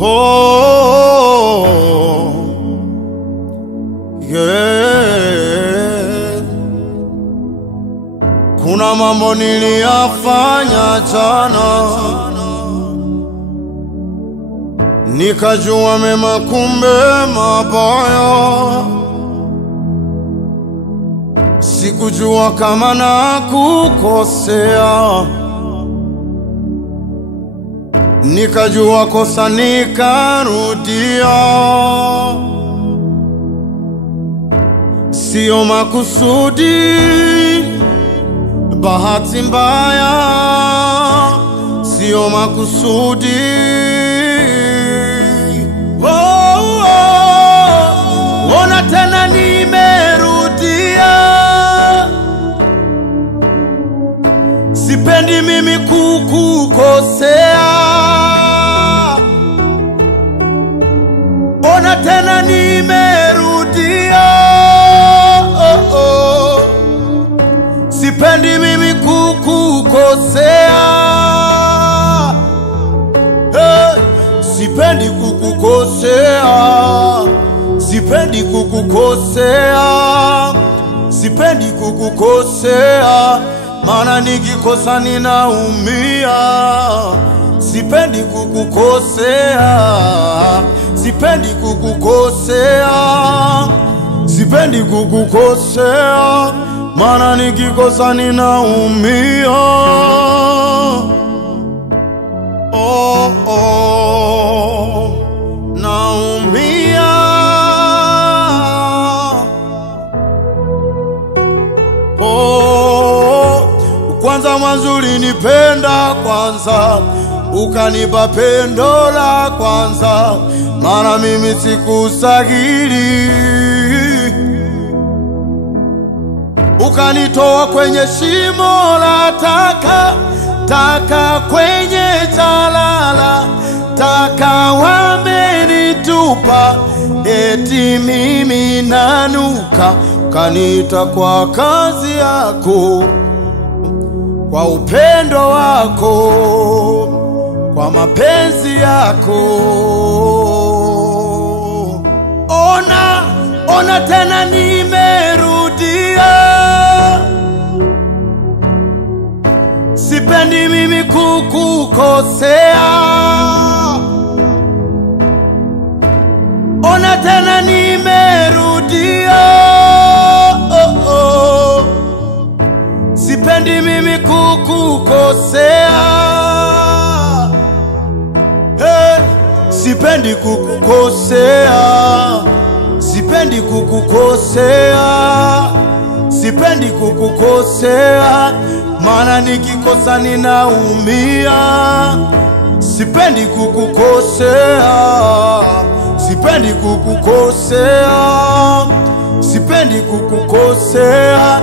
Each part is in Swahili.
Oh, yeah. Kuna mambo niliyafanya jana, nikajua mema kumbe mabaya. Sikujua kama nakukosea, nikajua kosa nikarudia. Sio makusudi, bahati mbaya. Sio makusudi. Ona tena nimerudia. Sipendi mimi kukukosea. Ona tena nimerudia. Sipendi mimi kukukosea. Sipendi kukukosea. Sipendi kukukosea. Sipendi kukukosea. Maana nikikosa ninaumia. Sipendi kukukosea. Sipendi kukukosea. Sipendi kukukosea. Maana nikikosa ninaumia. Oh, oh, naumia. Oh, kwanza mwanzo ulinipenda kwanza, ukanipa pendo la kwanza, maana mimi sikustahili. Ukanitoa kwenye shimo la taka, taka kwenye jalala, taka wamenitupa, eti mimi nanuka. Ukaniita kwa kazi yako, kwa upendo wako, kwa mapenzi yako. Ona, ona tena nimerudia. Sipendi mimi kukukosea. Ona tena nimerudia. Sipendi mimi kukukosea. Sipendi kukukosea. Sipendi kukukosea. Sipendi kukukosea. Maana nikikosa ninaumia. Sipendi kukukosea. Sipendi kukukosea. Sipendi kukukosea.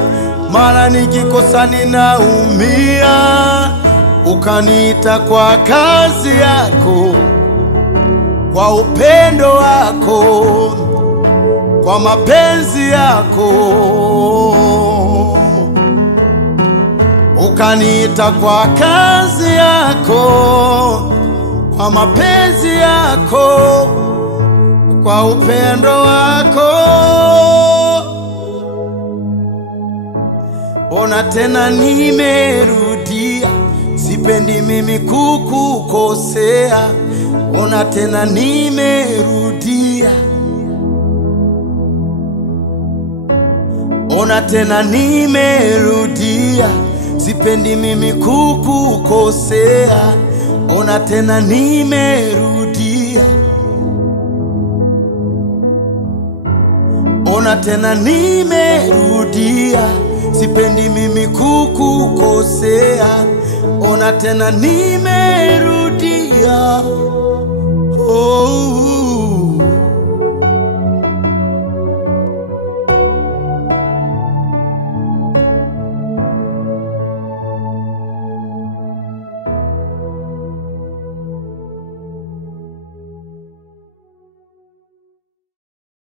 Maana nikikosa ninaumia. Ukaniita kwa kazi yako, kwa upendo wako, kwa mapenzi yako. Ukaniita kwa kazi yako, kwa mapenzi yako, kwa upendo wako. Ona tena nimerudia. Sipendi mimi kukukosea. Ona tena nimerudia. Ona tena nimerudia. Sipendi mimi kukukosea. Ona tena nimerudia. Ona tena nimerudia. Sipendi mimi kukukosea. Ona tena nimerudia. Oh.